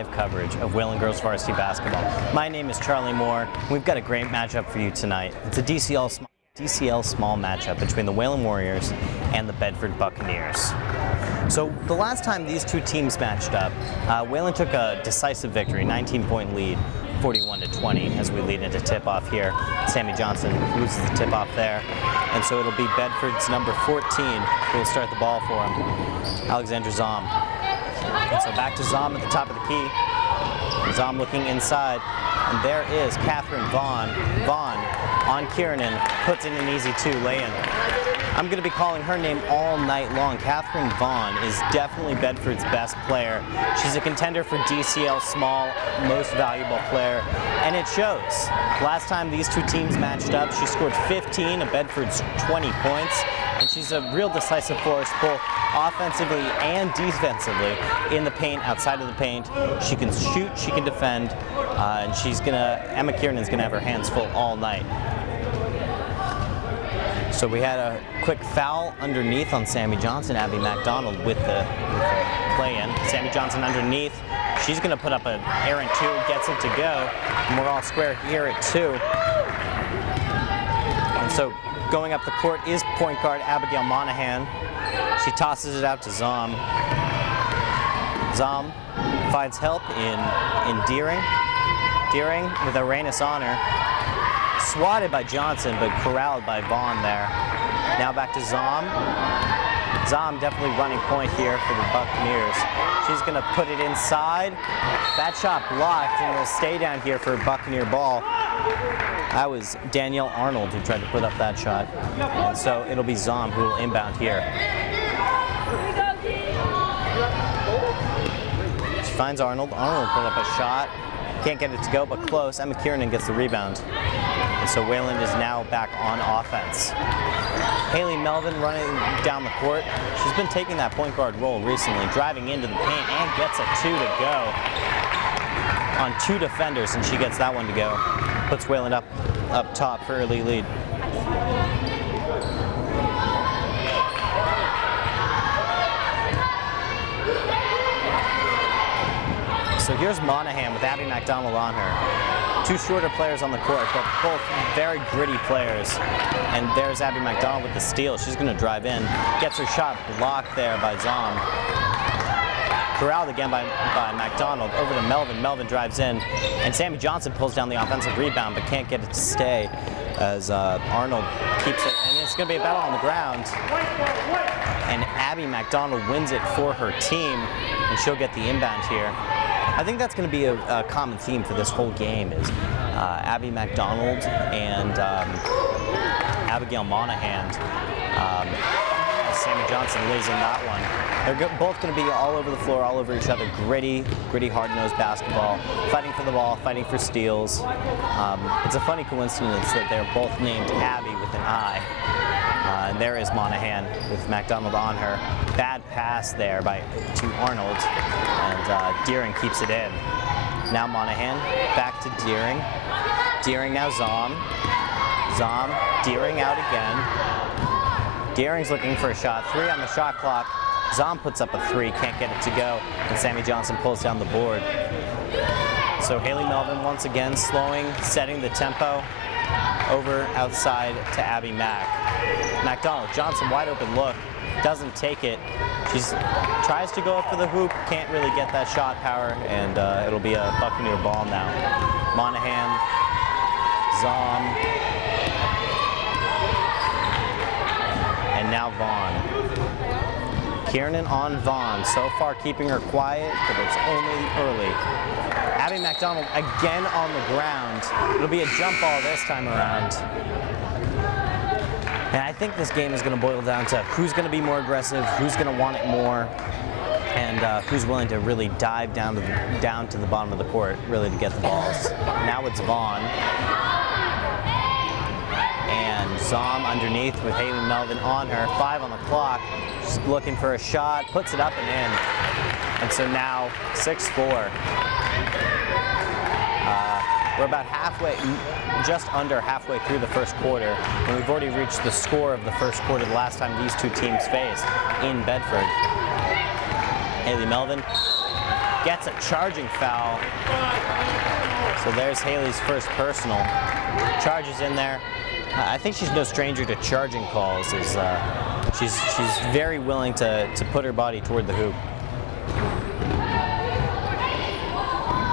live coverage of Wayland Girls Varsity Basketball. My name is Charlie Moore. We've got a great matchup for you tonight. It's a DCL small matchup between the Wayland Warriors and the Bedford Buccaneers. So the last time these two teams matched up, Wayland took a decisive victory, 19-point lead, 41-20, as we lead into tip-off here. Sammy Johnson loses the tip-off there, and so it'll be Bedford's number 14 who will start the ball for him, Alexandra Zom. And so back to Zom at the top of the key. Zom looking inside, and there is Catherine Vaughn. Vaughn on Kiernan, puts in an easy two lay-in. I'm going to be calling her name all night long. Catherine Vaughn is definitely Bedford's best player. She's a contender for DCL Small Most Valuable Player, and it shows. Last time these two teams matched up, she scored 15 of Bedford's 20 points, and she's a real decisive force, both offensively and defensively in the paint, outside of the paint. She can shoot, she can defend, and Emma Kiernan's going to have her hands full all night. So we had a quick foul underneath on Sammy Johnson. Abby McDonald with the play-in. Sammy Johnson underneath. She's going to put up an errant two, gets it to go, and we're all square here at 2. And so going up the court is point guard Abigail Monahan. She tosses it out to Zom. Zom finds help in Deering. Deering with Arenas on her. Swatted by Johnson, but corralled by Vaughn there. Now back to Zom. Zom definitely running point here for the Buccaneers. She's going to put it inside. That shot blocked, and will stay down here for Buccaneer ball. That was Danielle Arnold who tried to put up that shot. And so it'll be Zom who will inbound here. She finds Arnold. Arnold put up a shot. Can't get it to go, but close. Emma Kiernan gets the rebound. And so Wayland is now back on offense. Haley Melvin running down the court. She's been taking that point guard role recently, driving into the paint and gets a 2 to go on 2 defenders, and she gets that one to go. Puts Wayland up top for early lead. So here's Monahan with Abby McDonald on her. 2 shorter players on the court, but both very gritty players. And there's Abby McDonald with the steal. She's going to drive in. Gets her shot blocked there by Zom. Corralled again by McDonald. Over to Melvin. Melvin drives in. And Sammy Johnson pulls down the offensive rebound, but can't get it to stay as Arnold keeps it. And it's going to be a battle on the ground. And Abby McDonald wins it for her team, and she'll get the inbound here. I think that's going to be a common theme for this whole game is Abby McDonald and Abigail Monahan. As Sammy Johnson lays in that one. They're both going to be all over the floor, all over each other. Gritty, hard-nosed basketball, fighting for the ball, fighting for steals. It's a funny coincidence that they're both named Abby with an I. And there is Monahan with McDonald on her. Bad pass there to Arnold, and Deering keeps it in. Now Monahan, back to Deering. Deering now Zom. Zom, Deering out again. Deering's looking for a shot. 3 on the shot clock. Zom puts up a 3, can't get it to go, and Sammy Johnson pulls down the board. So Haley Melvin once again slowing, setting the tempo. Over outside to Abby McDonald. Johnson wide open look, doesn't take it. She tries to go up for the hoop, can't really get that shot power, and it'll be a Buccaneer ball now. Monahan, Zom, and now Vaughn. Kiernan on Vaughn, so far keeping her quiet, but it's only early. Abby McDonald again on the ground. It'll be a jump ball this time around. And I think this game is going to boil down to who's going to be more aggressive, who's going to want it more, and who's willing to really dive down to the bottom of the court, really to get the balls. Now it's Vaughn. And Zom underneath with Haley Melvin on her. 5 on the clock. She's looking for a shot, puts it up and in. And so now 6-4. We're about halfway, just under halfway through the first quarter, and we've already reached the score of the first quarter the last time these two teams faced in Bedford. Haley Melvin gets a charging foul. So there's Haley's first personal. Charges in there. I think she's no stranger to charging calls. She's very willing to put her body toward the hoop.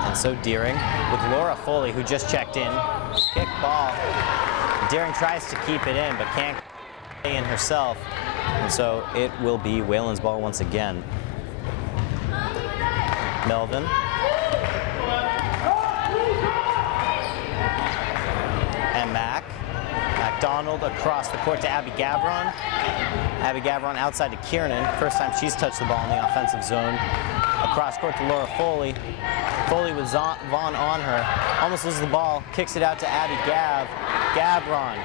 And so Deering with Laura Foley, who just checked in. Kick ball. Deering tries to keep it in, but can't get in herself. And so it will be Whalen's ball once again. Melvin. And MacDonald across the court to Abby Gavron. Abby Gavron outside to Kiernan. First time she's touched the ball in the offensive zone. Across court to Laura Foley. Foley with Vaughn on her. Almost loses the ball. Kicks it out to Abby Gavron.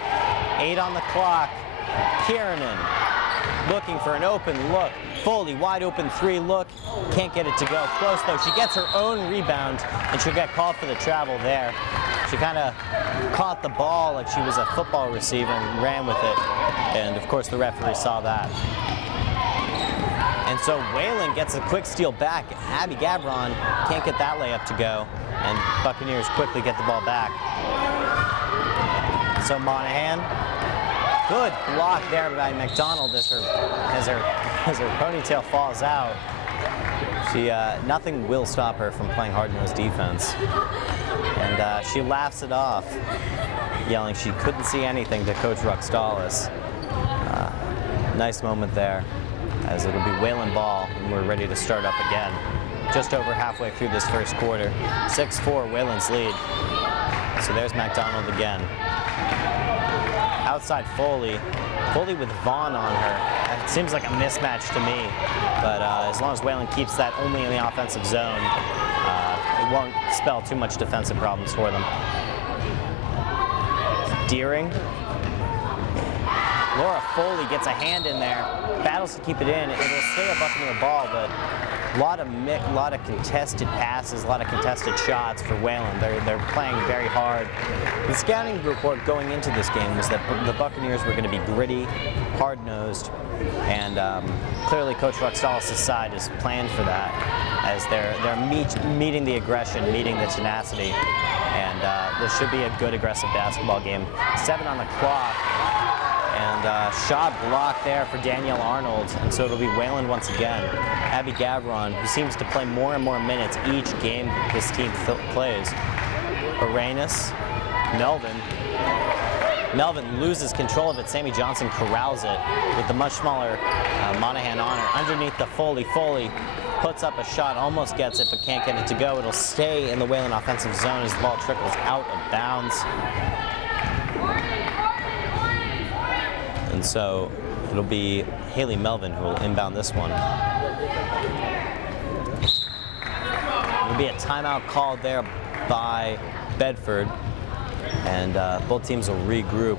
8 on the clock. Kiernan looking for an open look. Foley wide open 3 look. Can't get it to go. Close though. She gets her own rebound and she'll get called for the travel there. She kind of caught the ball like she was a football receiver and ran with it. And of course the referee saw that. And so Whalen gets a quick steal back. Abby Gavron can't get that layup to go. And Buccaneers quickly get the ball back. So Monahan, good block there by MacDonald as her ponytail falls out. Nothing will stop her from playing hard-nosed defense. And she laughs it off, yelling she couldn't see anything to Coach Ruxtalis. Nice moment there, as it'll be Whalen ball, and we're ready to start up again. Just over halfway through this first quarter. 6-4, Whalen's lead. So there's MacDonald again. Outside Foley. Foley with Vaughn on her. It seems like a mismatch to me, but as long as Whalen keeps that only in the offensive zone, it won't spell too much defensive problems for them. Deering. Laura Foley gets a hand in there, battles to keep it in. It will stay a Buccaneer ball, but a lot of contested passes, a lot of contested shots for Whalen. They're playing very hard. The scouting report going into this game was that the Buccaneers were going to be gritty, hard-nosed, and clearly Coach Ruxtalis' side is planned for that, as they're meeting the aggression, meeting the tenacity, and this should be a good aggressive basketball game. 7 on the clock. And shot block there for Danielle Arnold, and so it'll be Whalen once again. Abby Gavron, who seems to play more and more minutes each game this team plays. Arenas, Melvin loses control of it. Sammy Johnson corrals it with the much smaller Monahan on her. Underneath the Foley. Foley puts up a shot, almost gets it, but can't get it to go. It'll stay in the Whalen offensive zone as the ball trickles out of bounds. And so it'll be Haley Melvin who will inbound this one. There'll be a timeout called there by Bedford, and both teams will regroup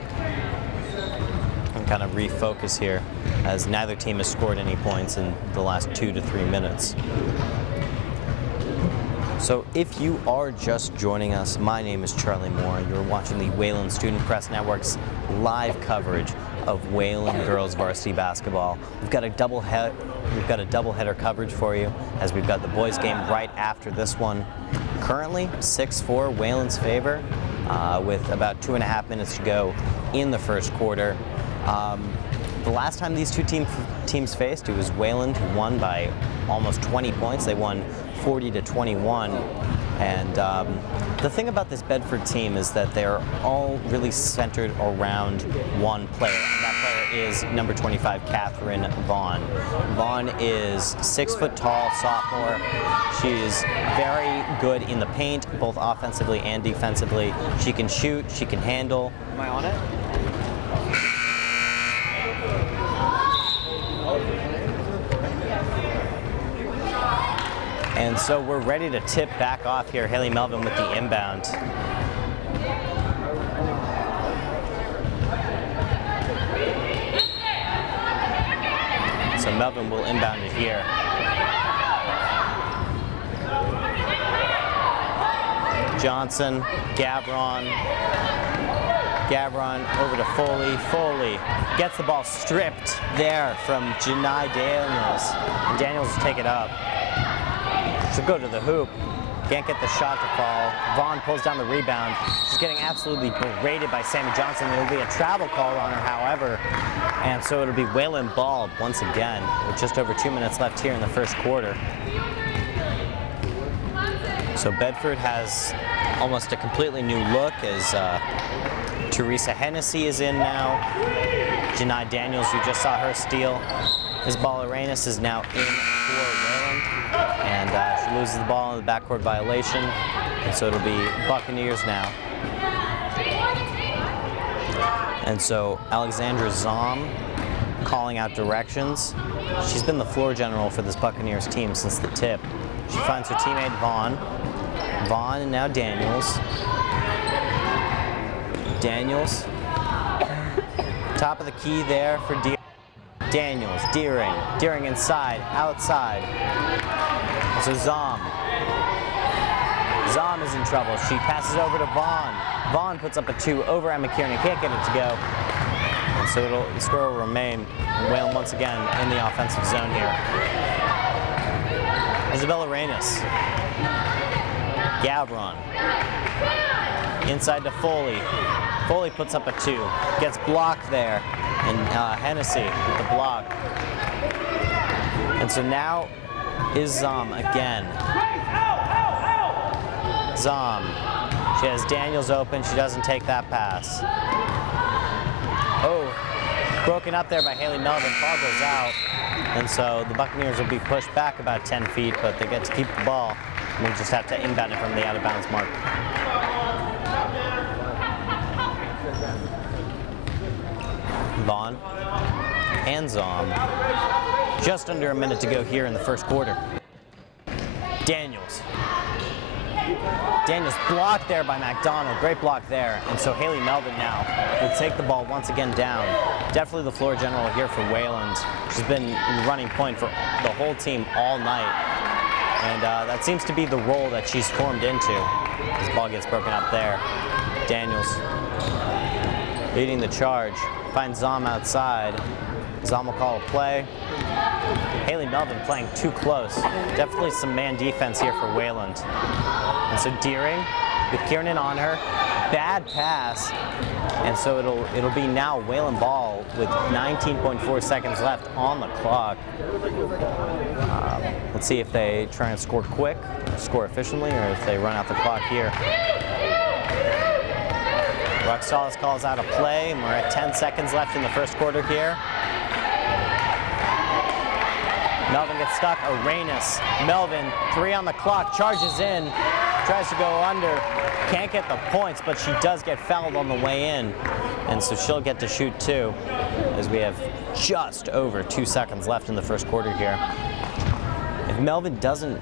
and kind of refocus here, as neither team has scored any points in the last 2 to 3 minutes. So if you are just joining us, my name is Charlie Moore. You're watching the Whalen Student Press Network's live coverage of Whalen girls varsity basketball. We've got a doubleheader coverage for you, as we've got the boys game right after this one. Currently 6-4 Whalen's favor, with about 2.5 minutes to go in the first quarter. The last time these two teams faced, it was Whalen who won by almost 20 points. They won 40-21. And the thing about this Bedford team is that they're all really centered around one player. And that player is number 25, Catherine Vaughn. Vaughn is 6 foot tall, sophomore. She's very good in the paint, both offensively and defensively. She can shoot, she can handle. Am I on it? And so we're ready to tip back off here. Haley Melvin with the inbound. So Melvin will inbound it here. Johnson, Gavron over to Foley. Foley gets the ball stripped there from Janai Daniels. And Daniels will take it up. She'll go to the hoop. Can't get the shot to fall. Vaughn pulls down the rebound. She's getting absolutely berated by Sammy Johnson. It'll be a travel call on her, however. And so it'll be Waylon Ball once again with just over 2 minutes left here in the first quarter. So Bedford has almost a completely new look as Teresa Hennessy is in now. Janai Daniels, we just saw her steal. Isabella Arenas is now in for Wayland. And she loses the ball in the backcourt violation. And so it'll be Buccaneers now. And so Alexandra Zom calling out directions. She's been the floor general for this Buccaneers team since the tip. She finds her teammate Vaughn. Vaughn and now Daniels. Daniels. Top of the key there for Daniels. Deering. Deering inside, outside. So Zom. Zom is in trouble. She passes over to Vaughn. Vaughn puts up a 2 over Emma Kearney. Can't get it to go. And so the score will remain. Whalen once again in the offensive zone here. Isabella Arenas. Gavron. Inside to Foley. Foley puts up a 2. Gets blocked there. And Hennessy with the block. And so now is Zom again. Zom. She has Daniels open. She doesn't take that pass. Oh, broken up there by Haley Melvin. Ball goes out. And so the Buccaneers will be pushed back about 10 feet, but they get to keep the ball. And we'll just have to inbound it from the out-of-bounds mark. Vaughn and Zom. Just under a minute to go here in the first quarter. Daniels. Daniels blocked there by McDonald. Great block there. And so Haley Melvin now will take the ball once again down. Definitely the floor general here for Wayland. She's been running point for the whole team all night. And that seems to be the role that she's formed into. This ball gets broken up there. Daniels leading the charge. Finds Zom outside. Zom will call a play. Haley Melvin playing too close. Definitely some man defense here for Wayland. And so Deering with Kiernan on her. Bad pass. And so it'll be now Wayland Ball with 19.4 seconds left on the clock. Let's see if they try and score quick, score efficiently, or if they run out the clock here. Roxalis calls out a play, and we're at 10 seconds left in the first quarter here. Melvin gets stuck. Arenas. Melvin, 3 on the clock, charges in, tries to go under, can't get the points, but she does get fouled on the way in. And so she'll get to shoot 2, as we have just over 2 seconds left in the first quarter here. If Melvin doesn't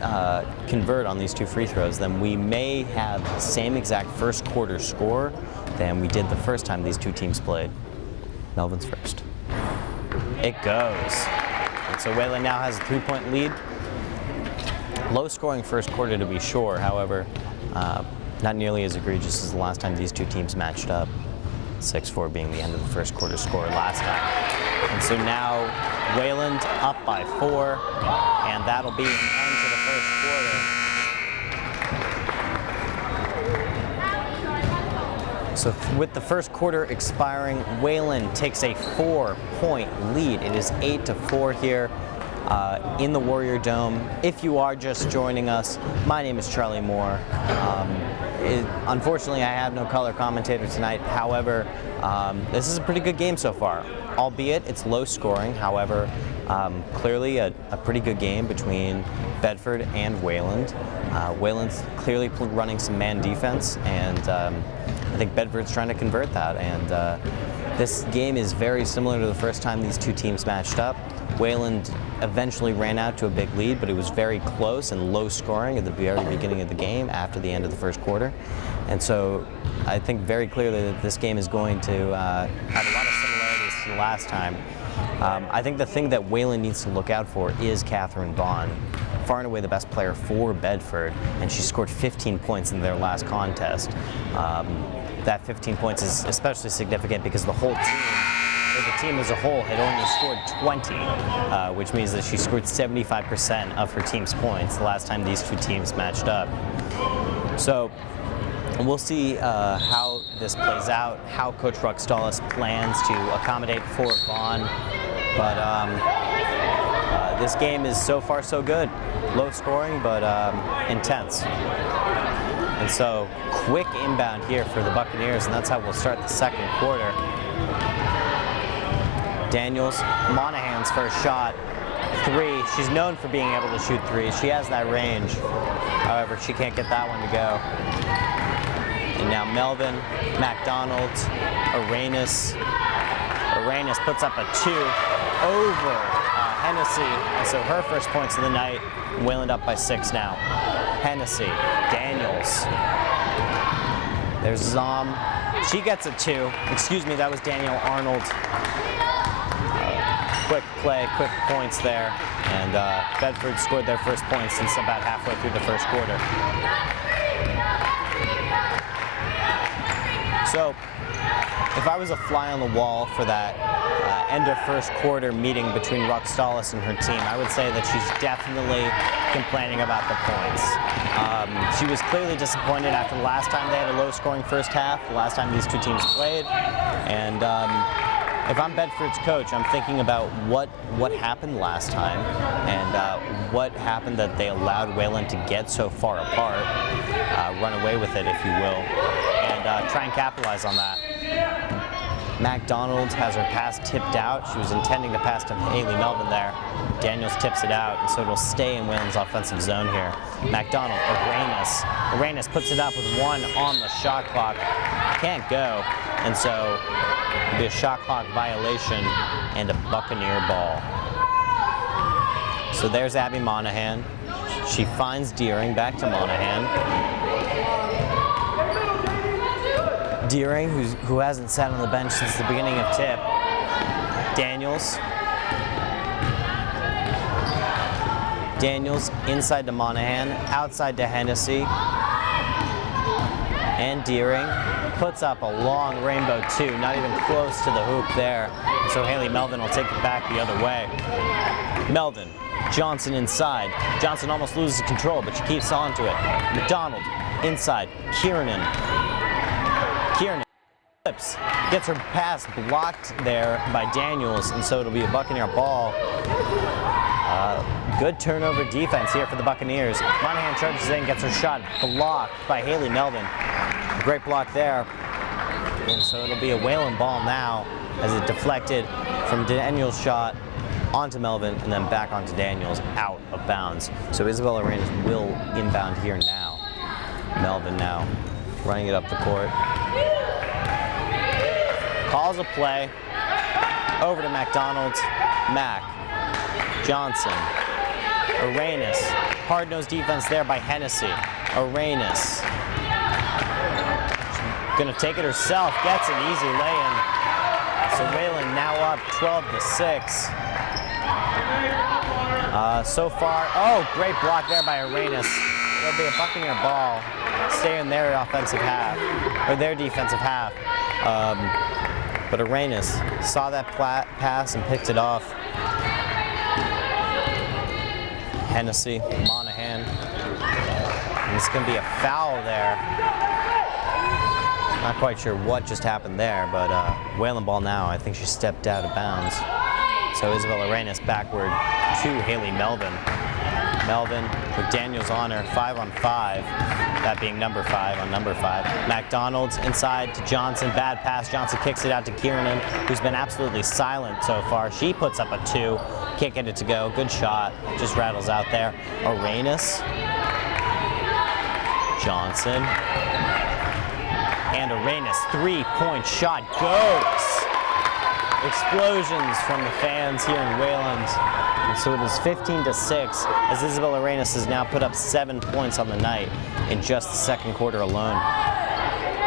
convert on these 2 free throws, then we may have the same exact first quarter score than we did the first time these 2 teams played. Melvin's first. It goes. And so Wayland now has a 3-point lead. Low scoring first quarter to be sure, however, not nearly as egregious as the last time these 2 teams matched up. 6-4 being the end of the first quarter score last time. And so now Wayland up by 4, and that'll be an end to the first quarter. So with the first quarter expiring, Wayland takes a 4-point lead. It is 8-4 here in the Warrior Dome. If you are just joining us, my name is Charlie Moore. Unfortunately, I have no color commentator tonight. However, this is a pretty good game so far, albeit it's low scoring. However, clearly a pretty good game between Bedford and Wayland. Wayland's clearly running some man defense, and I think Bedford's trying to convert that. And this game is very similar to the first time these 2 teams matched up. Wayland eventually ran out to a big lead, but it was very close and low scoring at the very beginning of the game after the end of the first quarter. And so I think very clearly that this game is going to have a lot of similarities to the last time. I think the thing that Wayland needs to look out for is Catherine Vaughn, far and away the best player for Bedford, and she scored 15 points in their last contest. That 15 points is especially significant because the whole team or the team as a whole, had only scored 20, which means that she scored 75% of her team's points the last time these two teams matched up. So we'll see how this plays out, how Coach Ruxtalis plans to accommodate Fort Vaughn. But this game is so far so good. Low scoring, but intense. And so quick inbound here for the Buccaneers, and that's how we'll start the second quarter. Daniels, Monahan's first shot, 3. She's known for being able to shoot 3s. She has that range. However, she can't get that one to go. And now Melvin, McDonald, Arenas. Arenas puts up a 2 over Hennessy. And so her first points of the night, Wayland up by 6 now. Hennessy, Daniels. There's Zom. She gets a 2. Excuse me, that was Danielle Arnold. Quick play, quick points there. And Bedford scored their first points since about halfway through the first quarter. So, if I was a fly on the wall for that end of first quarter meeting between Ruxtalis and her team, I would say that she's definitely complaining about the points. She was clearly disappointed after the last time they had a low-scoring first half, the last time these two teams played. And if I'm Bedford's coach, I'm thinking about what happened last time and what happened that they allowed Wayland to get so far apart, run away with it, if you will, and try and capitalize on that. McDonald has her pass tipped out. She was intending to pass to Haley Melvin there. Daniels tips it out, and so it'll stay in Wayland's offensive zone here. McDonald, Arenas. Arenas puts it up with 1 on the shot clock. Can't go, and so it'll be a shot clock violation and a Buccaneer ball. So there's Abby Monahan. She finds Deering, back to Monahan. Deering, who hasn't sat on the bench since the beginning of tip. Daniels. Daniels inside to Monahan, outside to Hennessy. And Deering puts up a long rainbow 2, not even close to the hoop there. So Haley Melvin will take it back the other way. Melvin, Johnson inside. Johnson almost loses control, but she keeps on to it. McDonald inside, Kiernan. Kiernan flips, gets her pass blocked there by Daniels, and so it'll be a Buccaneer ball. Good turnover defense here for the Buccaneers. Monahan charges in, gets her shot blocked by Haley Melvin. Great block there. And so it'll be a Wayland ball now as it deflected from Daniels' shot onto Melvin and then back onto Daniels, out of bounds. So Isabella Arenas will inbound here now. Melvin now running it up the court. Calls a play, over to McDonald, Mack, Johnson, Arenas, hard-nosed defense there by Hennessy. Arenas, gonna take it herself, gets an easy lay-in. So Wayland now up 12-6. So far, oh, great block there by Arenas. It'll be a Buccaneer ball, stay in their offensive half, or their defensive half. But Arenas saw that pass and picked it off. Hennessy, Monahan. And it's going to be a foul there. Not quite sure what just happened there, but Wayland ball now. I think she stepped out of bounds. So Isabella Arenas backward to Haley Melvin. Melvin with Daniels on her, 5-on-5. That being number 5 on number 5. McDonald's inside to Johnson, bad pass. Johnson kicks it out to Kiernan, who's been absolutely silent so far. She puts up a 2, can't get it to go. Good shot, just rattles out there. Arenas, Johnson, and Arenas, 3-point shot goes. Explosions from the fans here in Wayland. And so it is 15-6 as Isabella Arenas has now put up 7 points on the night in just the second quarter alone.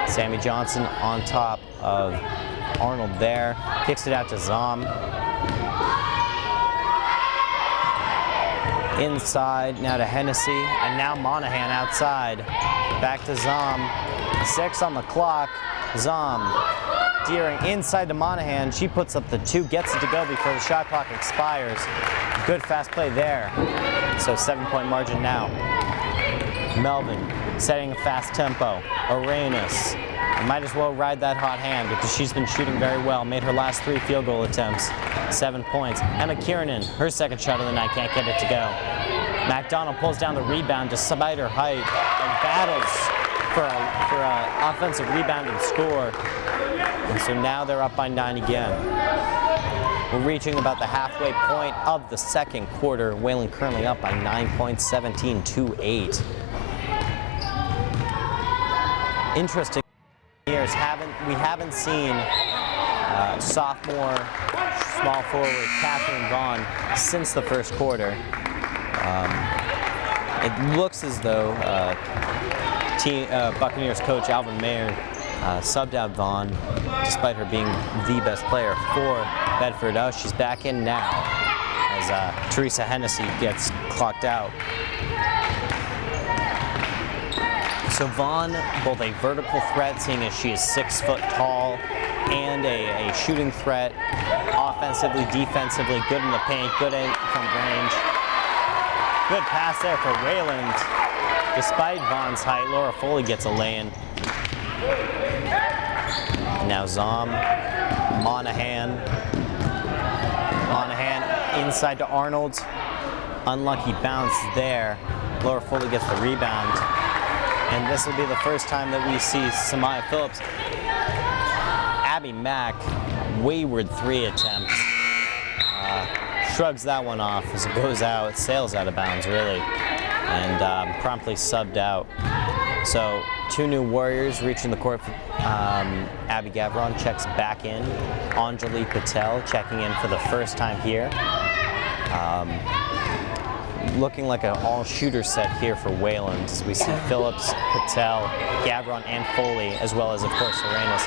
Sammy Johnson on top of Arnold there, kicks it out to Zom. Inside, now to Hennessy, and now Monahan outside. Back to Zom, 6 on the clock. Zom Deering inside to Monahan. She puts up the 2, gets it to go before the shot clock expires. Good fast play there. So 7-point margin now. Melvin setting a fast tempo. Arenas might as well ride that hot hand because she's been shooting very well. Made her last 3 field goal attempts. 7 points. Emma Kiernan, her second shot of the night, can't get it to go. McDonald pulls down the rebound despite her height and battles for a offensive rebound and score. And so now they're up by 9 again. We're reaching about the halfway point of the second quarter. Wayland currently up by 9 points, 17-8. Interesting years. We haven't seen sophomore small forward Catherine Vaughn since the first quarter. It looks as though Buccaneers coach Alvin Mayer subbed out Vaughn, despite her being the best player for Bedford. Oh, she's back in now as Teresa Hennessy gets clocked out. So Vaughn, both a vertical threat, seeing as she is 6 foot tall, and a shooting threat, offensively, defensively, good in the paint, good from range. Good pass there for Wayland. Despite Vaughn's height, Laura Foley gets a lay-in. Now Zom, Monahan inside to Arnold. Unlucky bounce there. Laura Foley gets the rebound. And this will be the first time that we see Samaya Phillips. Abby Mack, wayward 3 attempts. Shrugs that one off as it goes out, sails out of bounds really, and promptly subbed out. So 2 new Warriors reaching the court. Abby Gavron checks back in. Anjali Patel checking in for the first time here. Looking like an all-shooter set here for Wayland, as we see Phillips, Patel, Gavron, and Foley, as well as, of course, Arenas.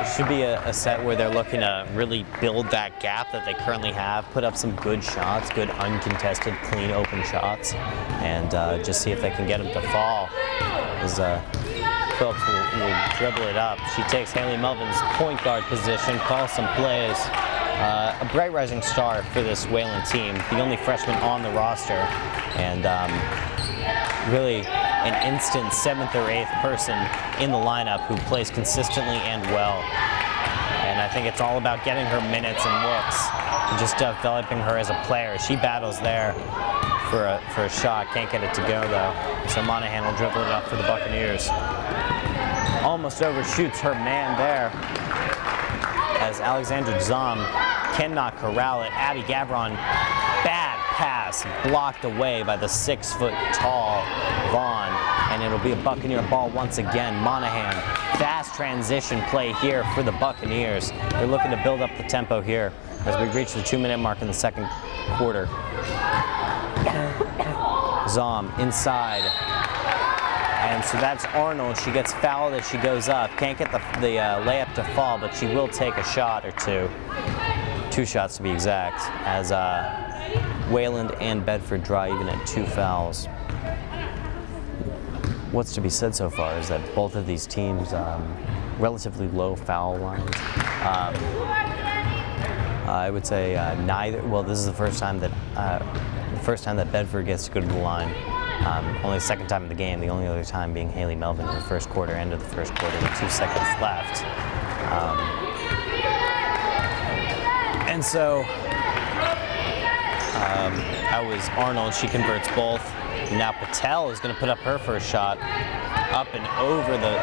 It should be a set where they're looking to really build that gap that they currently have, put up some good shots, good uncontested, clean, open shots, and just see if they can get them to fall. As Phillips will dribble it up. She takes Haley Melvin's point guard position, calls some plays. A bright rising star for this Wayland team, the only freshman on the roster, and really an instant 7th or 8th person in the lineup who plays consistently and well. And I think it's all about getting her minutes and looks, and just developing her as a player. She battles there for a shot, can't get it to go though. So Monahan will dribble it up for the Buccaneers. Almost overshoots her man there, as Alexandra Zom cannot corral it. Abby Gavron, bad pass, blocked away by the 6 foot tall Vaughn, and it'll be a Buccaneer ball once again. Monahan, fast transition play here for the Buccaneers. They're looking to build up the tempo here as we reach the 2-minute mark in the second quarter. Zom inside. And so that's Arnold. She gets fouled as she goes up. Can't get the layup to fall, but she will take a shot or 2. 2 shots to be exact, as Wayland and Bedford draw even at 2 fouls. What's to be said so far is that both of these teams relatively low foul lines. I would say neither. Well, this is the first time that Bedford gets to go to the line. Only the second time in the game. The only other time being Haley Melvin in the first quarter, end of the first quarter, with 2 seconds left. And so that was Arnold. She converts both. Now Patel is going to put up her first shot, up and over the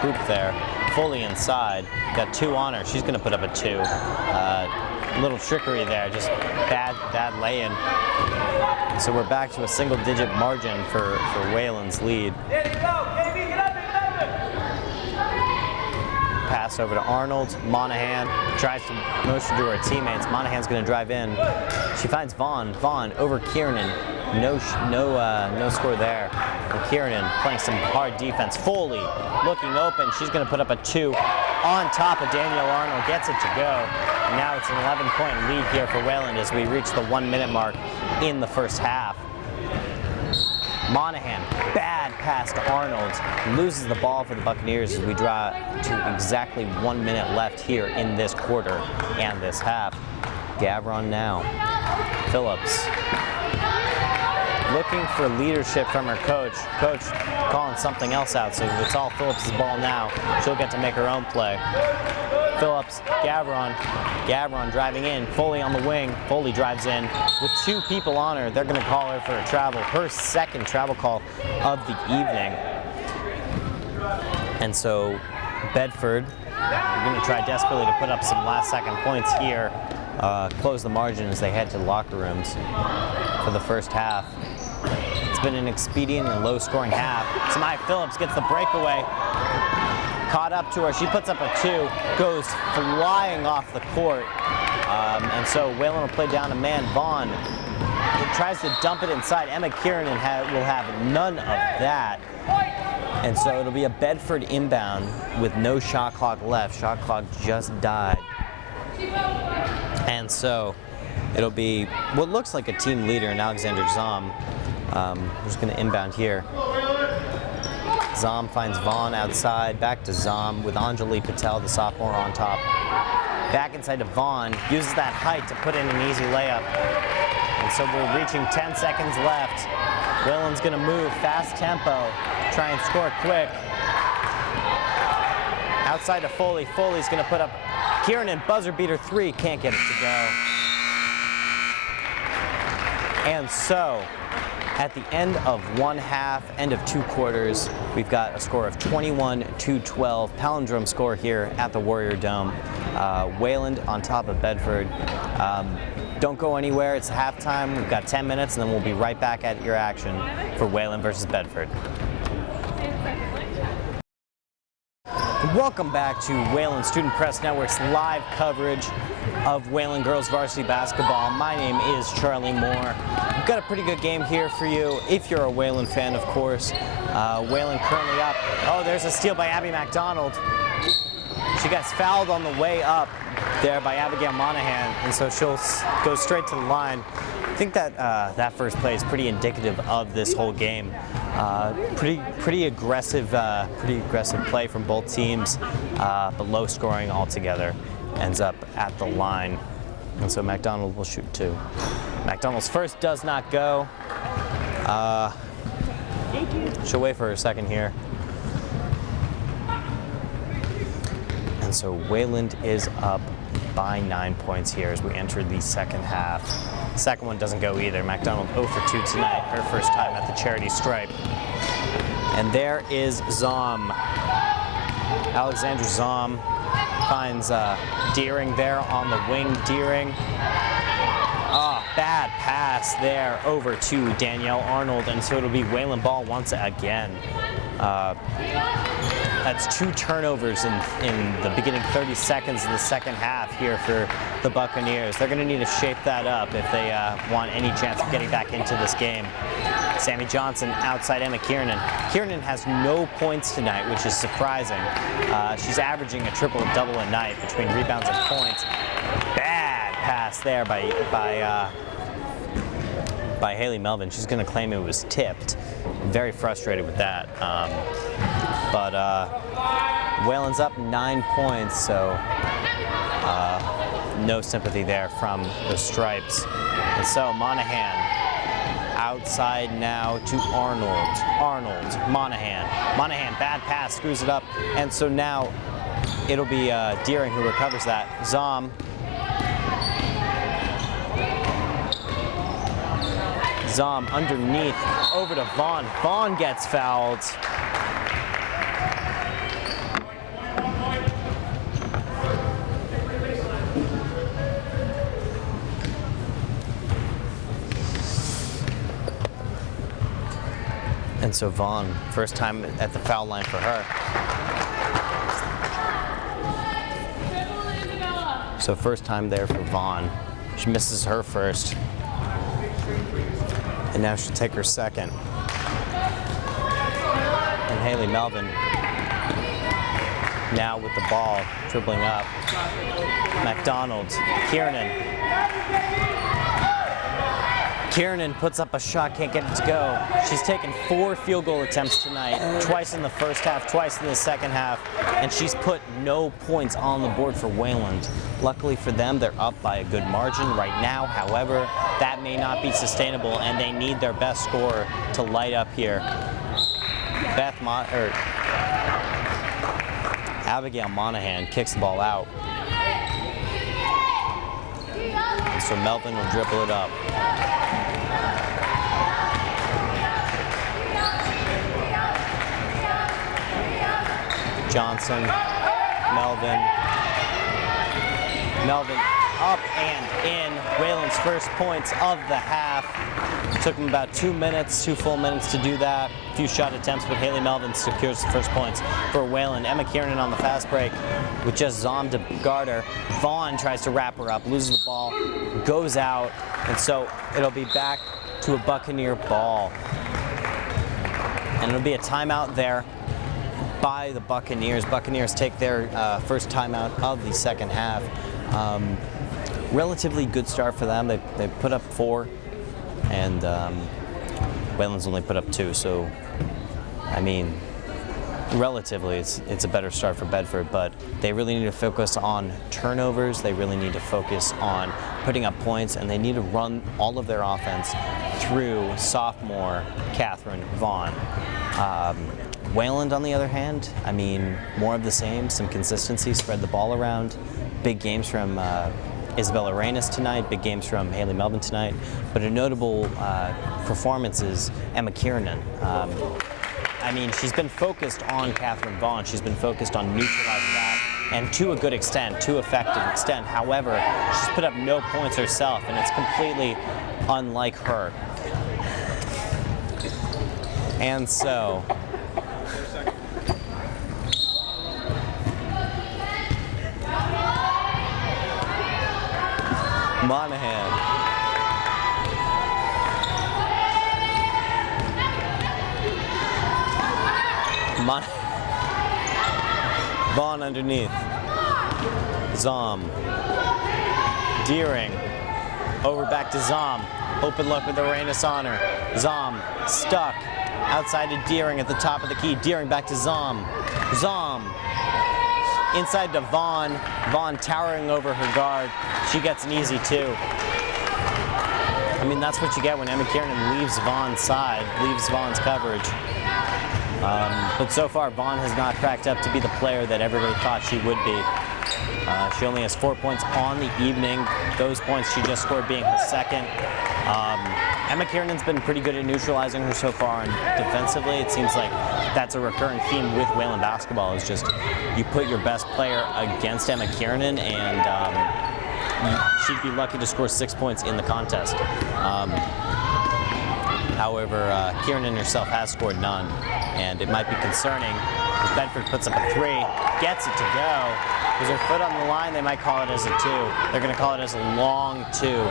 hoop there, fully inside. Got 2 on her. She's going to put up a 2. A little trickery there, just bad lay-in. So we're back to a single-digit margin for Wayland's lead. Pass over to Arnold. Monahan tries to motion to her teammates. Monahan's going to drive in. She finds Vaughn. Vaughn over Kiernan. No score there. And Kiernan playing some hard defense. Foley looking open. She's going to put up a 2 on top of Danielle Arnold. Gets it to go. And now it's an 11-point lead here for Wayland as we reach the 1-minute mark in the first half. Monahan, bad pass to Arnold, loses the ball for the Buccaneers as we draw to exactly 1 minute left here in this quarter and this half. Gavron now. Phillips looking for leadership from her coach. Coach calling something else out, so it's all Phillips' ball now. She'll get to make her own play. Phillips, Gavron driving in, Foley on the wing. Foley drives in with 2 people on her. They're going to call her for a travel, her second travel call of the evening. And so Bedford, we're going to try desperately to put up some last-second points here, close the margin as they head to the locker rooms for the first half. It's been an expedient and low-scoring half. Samaya Phillips gets the breakaway. Caught up to her, she puts up a 2, goes flying off the court. And so Whalen will play down a man. Vaughn tries to dump it inside. Emma Kiernan will have none of that. And so it'll be a Bedford inbound with no shot clock left. Shot clock just died. And so it'll be what looks like a team leader in Alexander Zom, who's going to inbound here. Zom finds Vaughn outside, back to Zom with Anjali Patel, the sophomore, on top. Back inside to Vaughn, uses that height to put in an easy layup. And so we're reaching 10 seconds left. Whalen's gonna move, fast tempo, try and score quick. Outside to Foley, Foley's gonna put up Kiernan, buzzer beater 3, can't get it to go. And so, at the end of one half, end of 2 quarters, we've got a score of 21-12, palindrome score here at the Warrior Dome. Wayland on top of Bedford. Don't go anywhere, it's halftime. We've got 10 minutes and then we'll be right back at your action for Wayland versus Bedford. Welcome back to Wayland Student Press Network's live coverage of Wayland girls varsity basketball. My name is Charlie Moore. We've got a pretty good game here for you, if you're a Wayland fan, of course. Wayland currently up. Oh, there's a steal by Abby McDonald. She gets fouled on the way up there by Abigail Monahan, and so she'll go straight to the line. I think that that first play is pretty indicative of this whole game. Pretty aggressive play from both teams, but low scoring altogether. Ends up at the line, and so McDonald will shoot 2. McDonald's first does not go. She'll wait for her second here. And so Wayland is up by 9 points here as we enter the second half. Second one doesn't go either. McDonald 0 for 2 tonight, her first time at the charity stripe. And there is Zom. Alexander Zom finds Deering there on the wing. Deering. Bad pass there over to Danielle Arnold, and so it'll be Wayland ball once again. That's 2 turnovers in the beginning 30 seconds of the second half here for the Buccaneers. They're going to need to shape that up if they want any chance of getting back into this game. Sammy Johnson outside Emma Kiernan. Kiernan has no points tonight, which is surprising. She's averaging a triple-double a night between rebounds and points. Bad pass there by Haley Melvin. She's going to claim it was tipped. Very frustrated with that. But Wayland's up 9 points, so no sympathy there from the Stripes. And so Monahan outside now to Arnold. Arnold, Monahan. Monahan, bad pass, screws it up. And so now it'll be Deering who recovers that. Zom. Zom underneath, over to Vaughn. Vaughn gets fouled. And so Vaughn, first time at the foul line for her. So first time there for Vaughn. She misses her first. And now she'll take her second. And Haley Melvin now with the ball, dribbling up. McDonald, Kiernan. Kiernan puts up a shot, can't get it to go. She's taken 4 field goal attempts tonight, twice in the first half, twice in the second half, and she's put no points on the board for Wayland. Luckily for them, they're up by a good margin right now. However, that may not be sustainable, and they need their best scorer to light up here. Abigail Monahan kicks the ball out. So Melvin will dribble it up. Johnson, Melvin up and in. Wayland's first points of the half. Took them about 2 full minutes to do that. A few shot attempts, but Haley Melvin secures the first points for Wayland. Emma Kiernan on the fast break with just Zom to guard her. Vaughn tries to wrap her up, loses the ball, goes out, and so it'll be back to a Buccaneer ball. And it'll be a timeout there by the Buccaneers. Buccaneers take their first timeout of the second half. Relatively good start for them. They put up 4, and Wayland's only put up 2. So, I mean, relatively, it's a better start for Bedford. But they really need to focus on turnovers. They really need to focus on putting up points, and they need to run all of their offense through sophomore Catherine Vaughn. Wayland, on the other hand, I mean, more of the same, some consistency, spread the ball around. Big games from Isabella Reynes tonight, big games from Haley Melvin tonight, but a notable performance is Emma Kiernan. I mean, she's been focused on Catherine Vaughn. She's been focused on neutralizing that, and to a good extent, to effective extent. However, she's put up no points herself, and it's completely unlike her. And so, Monahan. Vaughn underneath. Zom. Deering. Over back to Zom. Open look with the Reynes on her. Zom stuck. Outside to Deering at the top of the key. Deering back to Zom. Zom. Inside to Vaughn. Vaughn towering over her guard. She gets an easy 2. I mean, that's what you get when Emma Kiernan leaves Vaughn's side, leaves Vaughn's coverage. But so far, Vaughn has not cracked up to be the player that everybody thought she would be. She only has 4 points on the evening. Those points she just scored being her second. Emma Kiernan's been pretty good at neutralizing her so far, and defensively it seems like that's a recurring theme with Wayland basketball, is just you put your best player against Emma Kiernan, and she'd be lucky to score 6 points in the contest. However, Kiernan herself has scored none, and it might be concerning if Bedford puts up a 3, gets it to go. With her foot on the line, they might call it as a 2. They're going to call it as a long 2.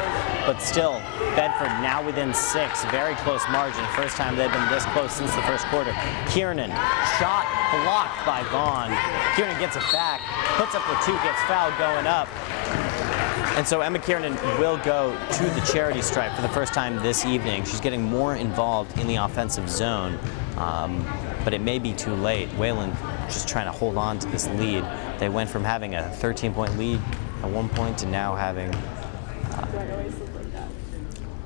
But still, Bedford now within 6, very close margin. First time they've been this close since the first quarter. Kiernan, shot blocked by Vaughn. Kiernan gets it back, puts up the 2, gets fouled going up. And so Emma Kiernan will go to the charity stripe for the first time this evening. She's getting more involved in the offensive zone, but it may be too late. Wayland just trying to hold on to this lead. They went from having a 13-point lead at one point to now having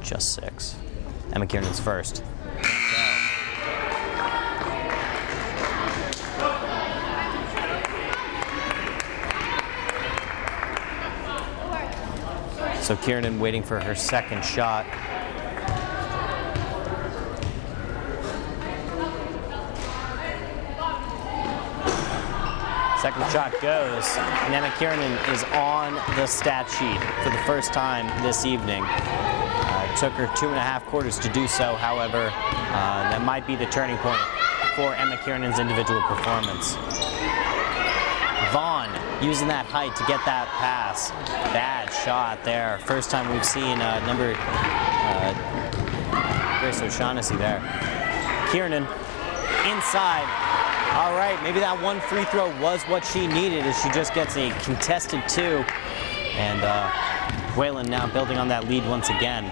just 6. Emma Kiernan's first. So Kiernan waiting for her second shot. Second shot goes, and Emma Kiernan is on the stat sheet for the first time this evening. It took her 2.5 quarters to do so, however, that might be the turning point for Emma Kiernan's individual performance. Vaughn using that height to get that pass. Bad shot there. First time we've seen Grace O'Shaughnessy there. Kiernan inside. All right, maybe that one free throw was what she needed, as she just gets a contested 2. And Wayland now building on that lead once again.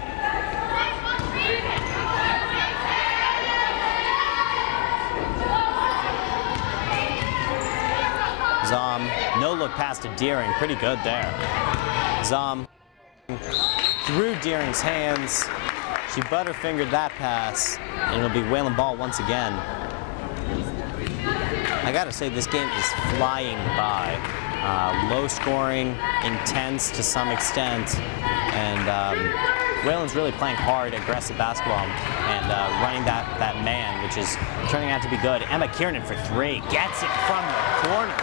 Zom, no look pass to Deering, pretty good there. Zom through Deering's hands. She butterfingered that pass, and it'll be Whalen ball once again. I gotta say, this game is flying by. Low scoring, intense to some extent, and Whalen's really playing hard, aggressive basketball and running that man, which is turning out to be good. Emma Kiernan for three, gets it from the corner.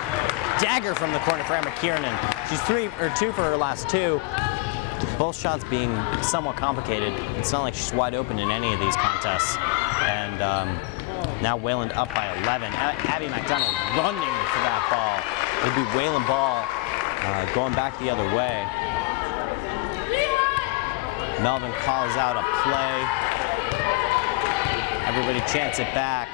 Dagger from the corner for Emma Kiernan. She's 3 or 2 for her last 2. Both shots being somewhat complicated. It's not like she's wide open in any of these contests. And now Whalen up by 11. Abby McDonald running for that ball. It'll be Whalen ball going back the other way. Melvin calls out a play. Everybody chants it back.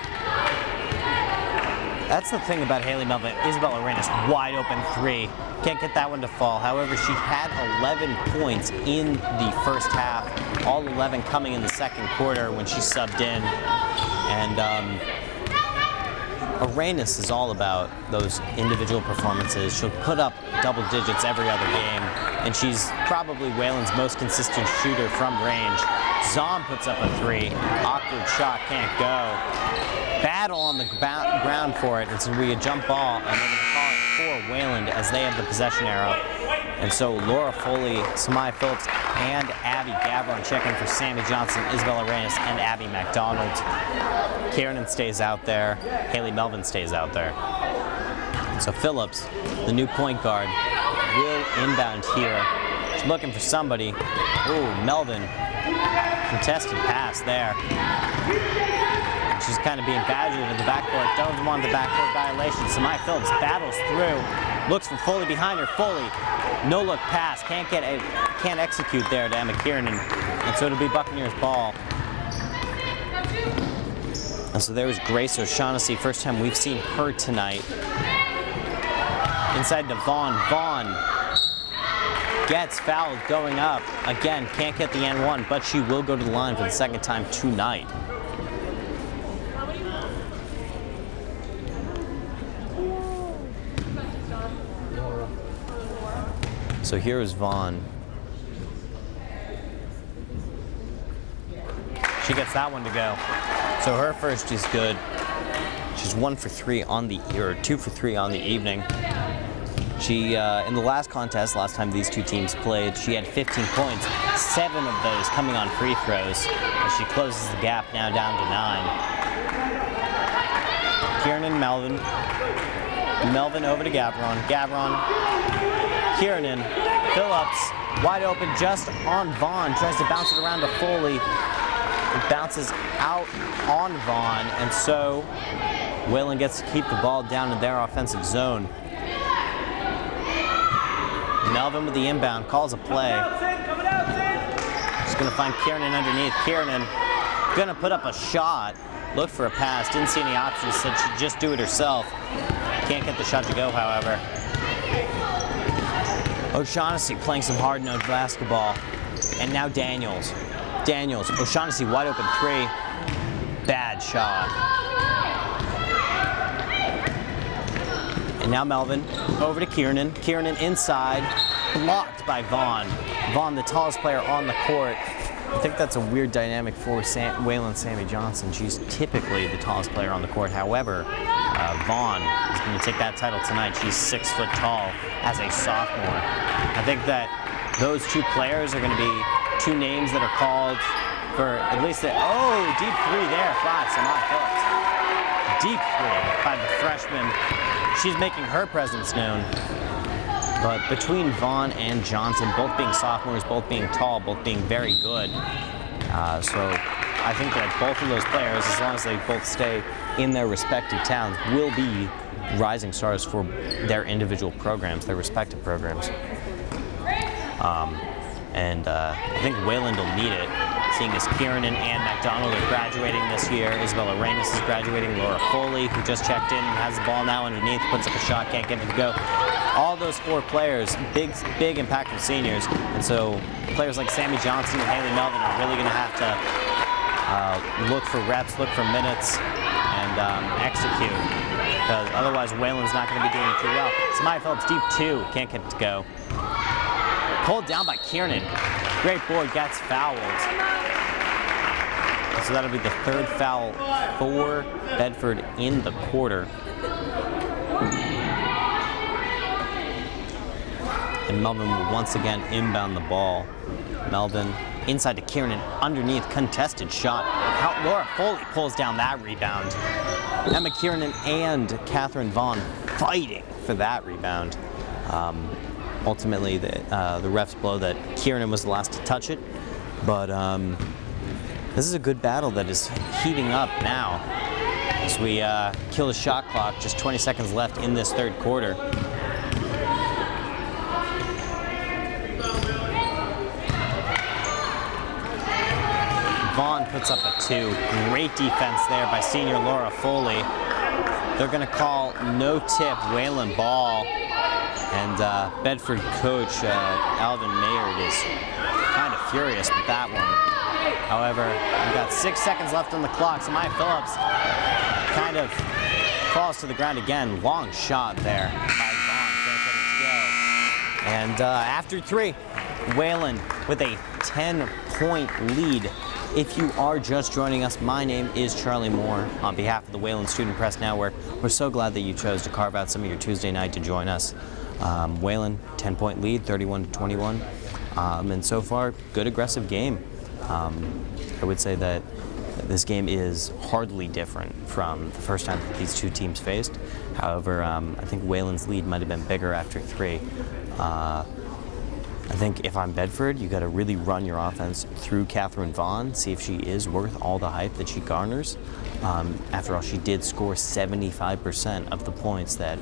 That's the thing about Haley Melvin. Isabella Arenas, wide open 3. Can't get that one to fall. However, she had 11 points in the first half, all 11 coming in the second quarter when she subbed in. And Arenas is all about those individual performances. She'll put up double digits every other game, and she's probably Whalen's most consistent shooter from range. Zom puts up a 3. Awkward shot, can't go. Battle on the ground for it. It's going to be a jump ball, and they're going to call it for Whalen as they have the possession arrow. And so Laura Foley, Samaya Phillips, and Abby Gavron checking for Sammy Johnson, Isabella Arenas, and Abby McDonald. Kiernan stays out there. Haley Melvin stays out there. And so Phillips, the new point guard, will inbound here. She's looking for somebody. Ooh, Melvin. Contested pass there. She's kind of being badgered in the backcourt. Doesn't want the backcourt violation. Samaya Phillips battles through. Looks for Foley behind her. Foley, no look pass. Can't execute there to Emma Kiernan. And so it'll be Buccaneers ball. And so there was Grace O'Shaughnessy. First time we've seen her tonight. Inside to Vaughn. Vaughn gets fouled going up. Again, can't get the N1, but she will go to the line for the second time tonight. So here is Vaughn. She gets that one to go. So her first is good. She's 1 for 3 on the, or 2 for 3 on the evening. She, in the last contest, last time these two teams played, she had 15 points, 7 of those coming on free throws. And she closes the gap now down to 9. Kiernan, Melvin. Melvin over to Gavron. Gavron, Kiernan, Phillips, wide open just on Vaughn. Tries to bounce it around to Foley. It bounces out on Vaughn, and so Whalen gets to keep the ball down in their offensive zone. Melvin with the inbound, calls a play. Just gonna find Kiernan underneath. Kiernan gonna put up a shot. Looked for a pass, didn't see any options, said she'd just do it herself. Can't get the shot to go, however. O'Shaughnessy playing some hard-nosed basketball. And now Daniels. Daniels, O'Shaughnessy wide open 3. Bad shot. And now Melvin over to Kiernan. Kiernan inside, blocked by Vaughn. Vaughn, the tallest player on the court. I think that's a weird dynamic for Whalen Sammy Johnson. She's typically the tallest player on the court. However, Vaughn is going to take that title tonight. She's 6 foot tall as a sophomore. I think that those two players are going to be two names that are called for at least deep 3 there by Samaya Phillips. Deep 3 by the freshman. She's making her presence known. But between Vaughn and Johnson, both being sophomores, both being tall, both being very good. So I think that both of those players, as long as they both stay in their respective towns, will be rising stars for their individual programs, their respective programs. I think Wayland will need it, seeing as Kiernan and McDonald are graduating this year. Isabella Arenas is graduating. Laura Foley, who just checked in, has the ball now underneath, puts up a shot, can't get it to go. All those 4 players, big impactful seniors, and so players like Sammy Johnson and Haley Melvin are really going to have to look for reps, look for minutes, and execute. because otherwise Whalen's not going to be doing too well. Samaya Phillips deep 2, can't get it to go. Pulled down by Kiernan. Great board, gets fouled. So that'll be the 3rd foul for Bedford in the quarter. And Melvin will once again inbound the ball. Melvin inside to Kiernan, underneath, contested shot. Laura Foley pulls down that rebound. Emma Kiernan and Catherine Vaughn fighting for that rebound. Ultimately, the refs blow that Kiernan was the last to touch it, but this is a good battle that is heating up now as we kill the shot clock. Just 20 seconds left in this 3rd quarter. Vaughn puts up a 2. Great defense there by senior Laura Foley. They're going to call no tip, Whalen ball. And Bedford coach Alvin Maynard is kind of furious with that one. However, we've got 6 seconds left on the clock. Samaya Phillips kind of falls to the ground again. Long shot there by Vaughn. Can't get it to go. And after 3, Whalen with a 10-point lead. If you are just joining us, my name is Charlie Moore. On behalf of the Whalen Student Press Network, we're so glad that you chose to carve out some of your Tuesday night to join us. Whalen, 10-point lead, 31-21. And so far, good aggressive game. I would say that this game is hardly different from the first time that these two teams faced. However, I think Whalen's lead might have been bigger after 3. I think if I'm Bedford, you got to really run your offense through Catherine Vaughn, see if she is worth all the hype that she garners. After all, she did score 75% of the points that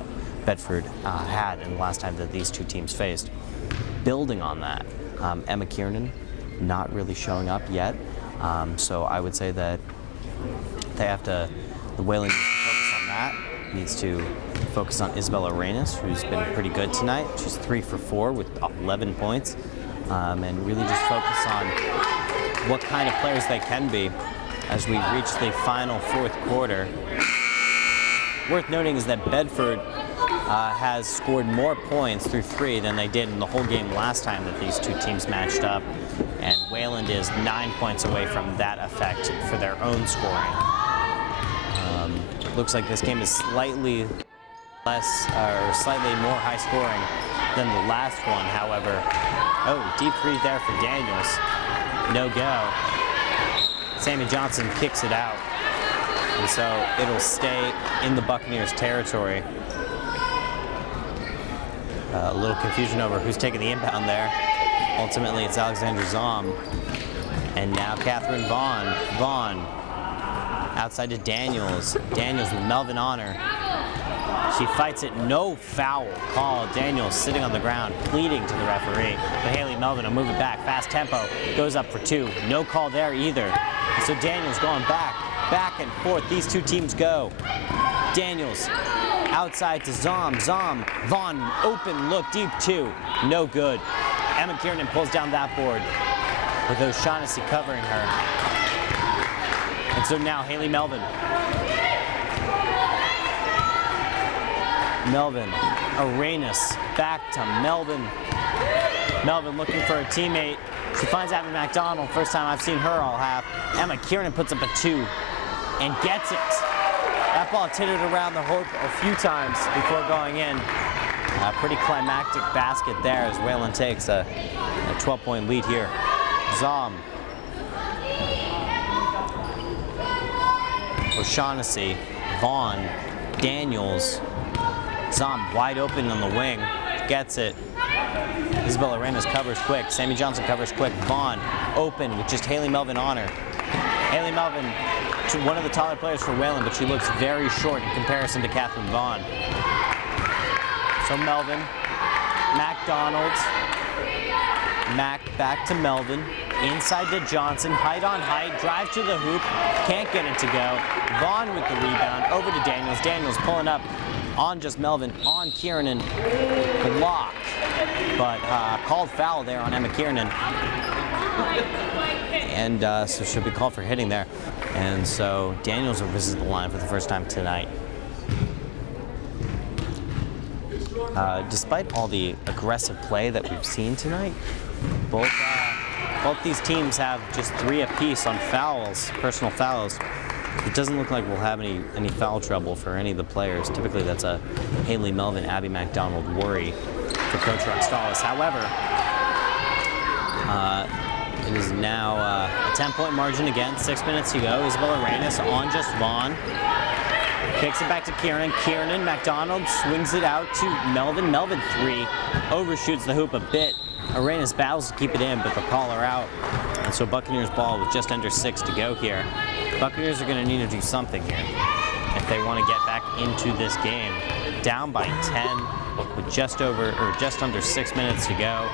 Bedford had in the last time that these two teams faced. Building on that, Emma Kiernan not really showing up yet, so I would say that the Whalen needs to focus on that. Needs to focus on Isabella Arenas, who's been pretty good tonight. She's 3 for 4 with 11 points, and really just focus on what kind of players they can be as we reach the final 4th quarter. Worth noting is that Bedford has scored more points through 3 than they did in the whole game last time that these two teams matched up, and Wayland is 9 points away from that effect for their own scoring. Looks like this game is slightly less, or slightly more high scoring than the last one, however. Oh, deep 3 there for Daniels. No go. Sammy Johnson kicks it out. And so it'll stay in the Buccaneers territory. A little confusion over who's taking the inbound there. Ultimately, it's Alexandra Zom. And now Catherine Vaughn. Vaughn outside to Daniels. Daniels with Melvin on her. She fights it, no foul call. Daniels sitting on the ground, pleading to the referee. But Haley Melvin will move it back, fast tempo, goes up for 2. No call there either. So Daniels going back and forth. These two teams go. Daniels outside to Zom. Zom, Vaughn, open look, deep 2. No good. Emma Kiernan pulls down that board with O'Shaughnessy covering her. And so now Haley Melvin. Melvin, Arenas, back to Melvin. Melvin looking for a teammate. She finds Abby McDonald, first time I've seen her all half. Emma Kiernan puts up a 2 and gets it. That ball tittered around the hoop a few times before going in. A pretty climactic basket there as Whalen takes a 12-point lead here. Zom. O'Shaughnessy, Vaughn, Daniels. Zom wide open on the wing, gets it. Isabella Arenas covers quick. Sammy Johnson covers quick. Vaughn open with just Haley Melvin on her. Haley Melvin, one of the taller players for Whalen, but she looks very short in comparison to Catherine Vaughn. So Melvin, McDonald, Mac back to Melvin, inside to Johnson, height on height, drive to the hoop, can't get it to go. Vaughn with the rebound, over to Daniels. Daniels pulling up on just Melvin, on Kiernan, block. But called foul there on Emma Kiernan. And so she'll be called for hitting there. And so Daniels will visit the line for the first time tonight. Despite all the aggressive play that we've seen tonight, both these teams have just 3 apiece on fouls, personal fouls. It doesn't look like we'll have any foul trouble for any of the players. Typically, that's a Haley Melvin, Abby McDonald worry for Coach Roxtalis. However, it is now a 10-point margin again. 6 minutes to go. Isabella Reyes on just Vaughn. Kicks it back to Kieran. Kieran, McDonald swings it out to Melvin. Melvin 3, overshoots the hoop a bit. Arenas battles to keep it in, but they'll call her out. And so Buccaneers ball with just under 6 to go here. Buccaneers are going to need to do something here if they want to get back into this game. Down by 10 with just under 6 minutes to go.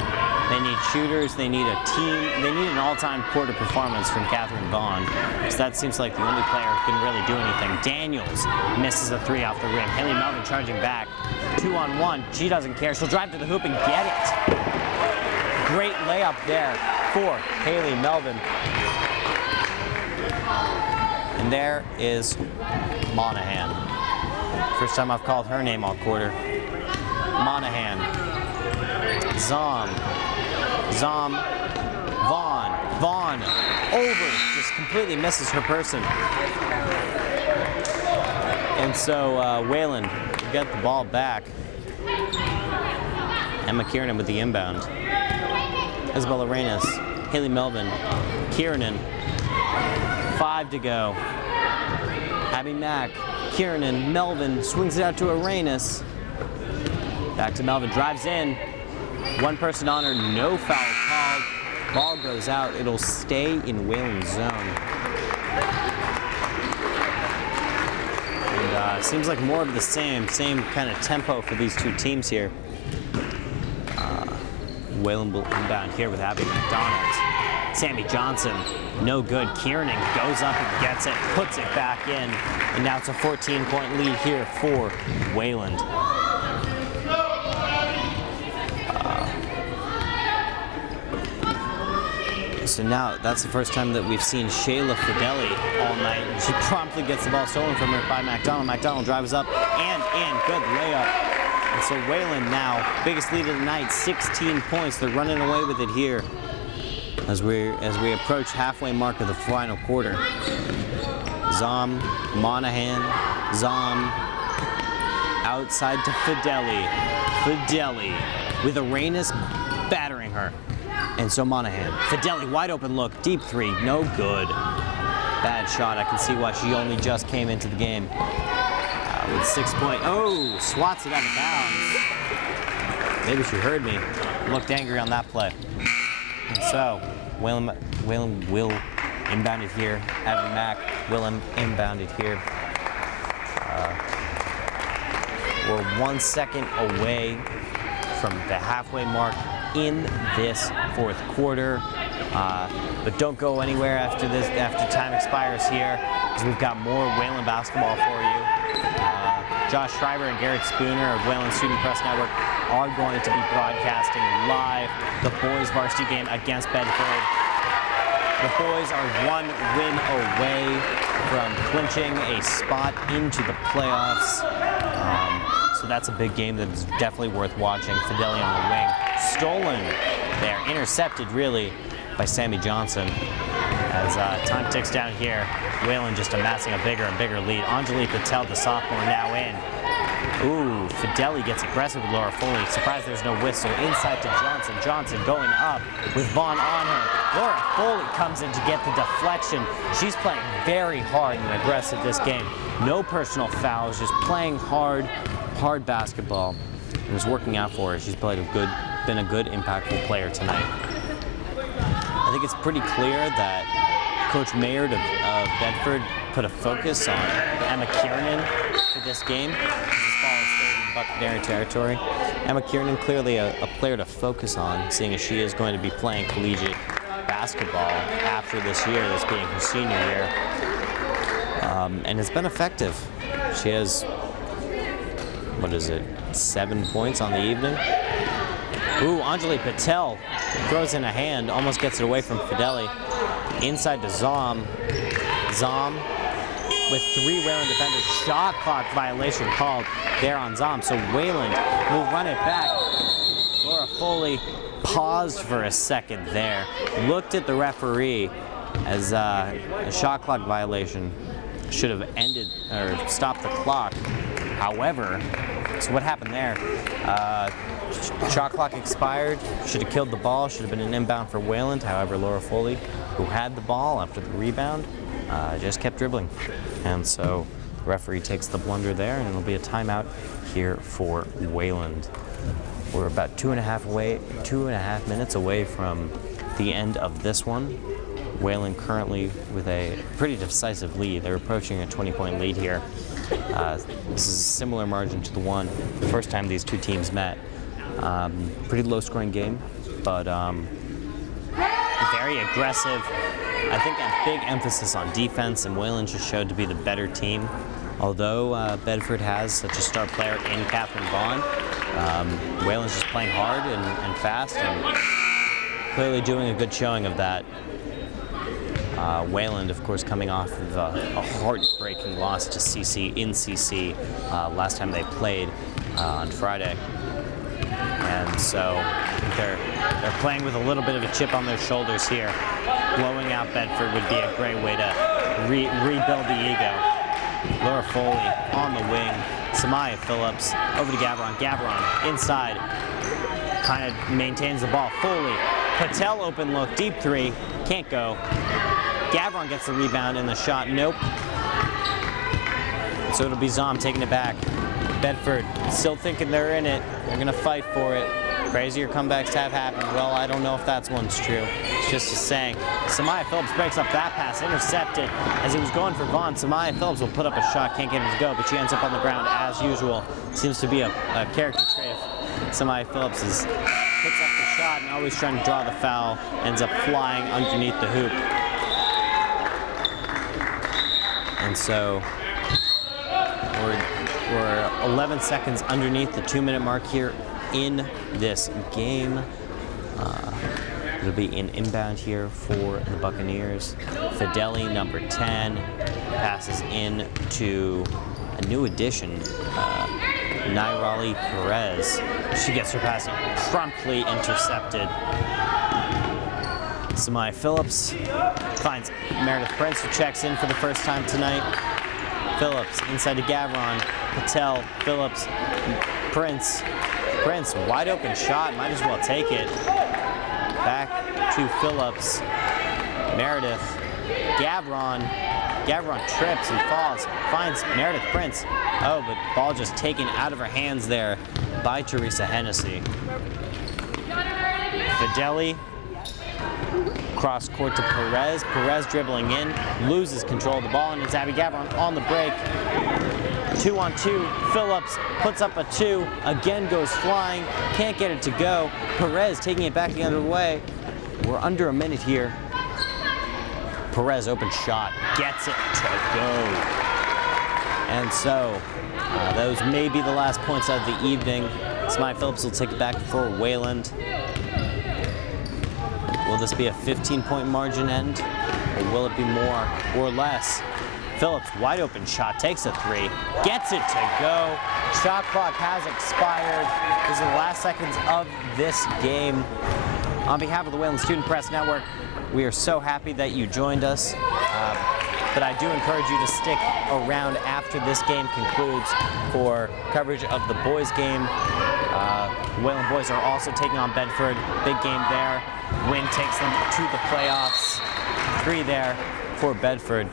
They need shooters, they need a team, they need an all-time quarter performance from Catherine Vaughn. So that seems like the only player who can really do anything. Daniels misses a 3 off the rim. Haley Melvin charging back. 2-on-1, she doesn't care. She'll drive to the hoop and get it. Great layup there for Haley Melvin. And there is Monahan. First time I've called her name all quarter. Monahan. Zom. Vaughn. Over. Just completely misses her person. And so Wayland got the ball back. Emma Kiernan with the inbound. Isabella Reyes. Haley Melvin. Kiernan. 5 to go. Abby Mack. Kiernan. Melvin swings it out to Arenas. Back to Melvin. Drives in. One person on her. No foul called. Ball goes out. It'll stay in Wayland's zone. And seems like more of the same kind of tempo for these two teams here. Wayland will inbound here with Abby McDonald. Sammy Johnson, no good. Kiernan goes up and gets it, puts it back in, and now it's a 14-point lead here for Wayland. So now that's the first time that we've seen Shayla Fideli all night. She promptly gets the ball stolen from her by McDonald. McDonald drives up and in. Good layup. And so Wayland now, biggest lead of the night, 16 points. They're running away with it here as we approach halfway mark of the final quarter. Zom, Monahan, Zom, outside to Fideli. Fideli with Arenas battering her. And so Monahan, Fideli, wide open look, deep 3, no good. Bad shot, I can see why she only just came into the game. With 6 point, oh, swats it out of bounds. Maybe she heard me. Looked angry on that play. And so, Wayland will inbound it here. Abby Mack will inbound it here. We're 1 second away from the halfway mark in this fourth quarter. But don't go anywhere after time expires here, because we've got more Wayland basketball for you. Josh Schreiber and Garrett Spooner of Wayland Student Press Network are going to be broadcasting live the boys varsity game against Bedford. The boys are 1 win away from clinching a spot into the playoffs. So that's a big game that's definitely worth watching. Fideli on the wing. Stolen there. Intercepted, really, by Sammy Johnson. As time ticks down here, Wayland just amassing a bigger and bigger lead. Anjali Patel, the sophomore, now in. Ooh, Fideli gets aggressive with Laura Foley. Surprised there's no whistle. Inside to Johnson. Johnson going up with Vaughn on her. Laura Foley comes in to get the deflection. She's playing very hard and aggressive this game. No personal fouls, just playing hard basketball. And it's working out for her. She's been a good, impactful player tonight. I think it's pretty clear that Coach Mayer of Bedford put a focus on Emma Kiernan for this game. This ball is staying in Buccaneer territory. Emma Kiernan, clearly a player to focus on, seeing as she is going to be playing collegiate basketball after this year, this being her senior year. And it's been effective. She has, 7 points on the evening? Ooh, Anjali Patel throws in a hand, almost gets it away from Fideli. Inside to Zom. Zom with 3 Wayland defenders. Shot clock violation called there on Zom. So Wayland will run it back. Laura Foley paused for a second there, looked at the referee as a shot clock violation should have ended or stopped the clock. However, so what happened there? Shot clock expired, should have killed the ball, should have been an inbound for Wayland. However, Laura Foley, who had the ball after the rebound, just kept dribbling. And so the referee takes the blunder there, and it'll be a timeout here for Wayland. We're about 2.5 minutes away from the end of this one. Wayland currently with a pretty decisive lead. They're approaching a 20-point lead here. This is a similar margin to the first time these two teams met. Pretty low-scoring game, but very aggressive. I think a big emphasis on defense, and Wayland just showed to be the better team. Although Bedford has such a star player in Catherine Vaughn, Wayland's just playing hard and fast, and clearly doing a good showing of that. Wayland, of course, coming off of a heartbreaking loss to CC in CC last time they played on Friday. And so they're playing with a little bit of a chip on their shoulders here. Blowing out Bedford would be a great way to rebuild the ego. Laura Foley on the wing. Samaya Phillips over to Gavron. Gavron inside. Kind of maintains the ball. Foley. Patel open look. Deep 3. Can't go. Gavron gets the rebound and the shot. Nope. So it'll be Zom taking it back. Bedford still thinking they're in it. They're going to fight for it. Crazier comebacks have happened. Well, I don't know if that's one's true. It's just a saying. Samaya Phillips breaks up that pass, intercepted. As he was going for Vaughn, Samaya Phillips will put up a shot, can't get it to go, but she ends up on the ground as usual. Seems to be a character trait of Samaya Phillips. Puts up the shot and always trying to draw the foul, ends up flying underneath the hoop. And so we're 11 seconds underneath the 2-minute mark here in this game. It'll be an inbound here for the Buccaneers. Fideli, number 10, passes in to a new addition, Nairali Perez. She gets her pass promptly intercepted. Samaya Phillips finds Meredith Prince, who checks in for the first time tonight. Phillips inside to Gavron. Patel, Phillips, Prince. Prince, wide open shot, might as well take it. Back to Phillips. Meredith. Gavron. Gavron trips and falls. Finds Meredith Prince. Oh, but ball just taken out of her hands there by Teresa Hennessy. Fideli. Cross court to Perez. Perez dribbling in, loses control of the ball, and it's Abby Gavron on the break. 2-on-2. Phillips puts up a 2, again goes flying, can't get it to go. Perez taking it back the other way. We're under a minute here. Perez open shot, gets it to go. And so those may be the last points of the evening. Samaya Phillips will take it back for Wayland. Will this be a 15-point margin end, or will it be more or less? Phillips, wide open shot, takes a 3, gets it to go. Shot clock has expired. These are the last seconds of this game. On behalf of the Wayland Student Press Network, we are so happy that you joined us. But I do encourage you to stick around after this game concludes for coverage of the boys' game. Wayland boys are also taking on Bedford. Big game there. Win takes them to the playoffs. 3 there for Bedford.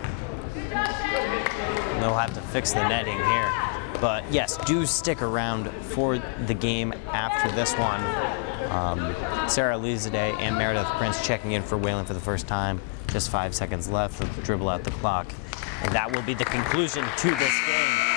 They'll have to fix the netting here. But yes, do stick around for the game after this one. Sarah Elizade and Meredith Prince checking in for Wayland for the first time. Just 5 seconds left. They'll dribble out the clock. And that will be the conclusion to this game.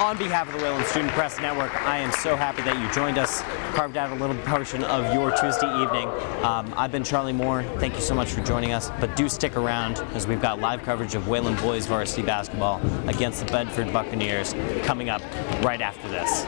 On behalf of the Wayland Student Press Network, I am so happy that you joined us, carved out a little portion of your Tuesday evening. I've been Charlie Moore. Thank you so much for joining us, but do stick around as we've got live coverage of Wayland boys varsity basketball against the Bedford Buccaneers coming up right after this.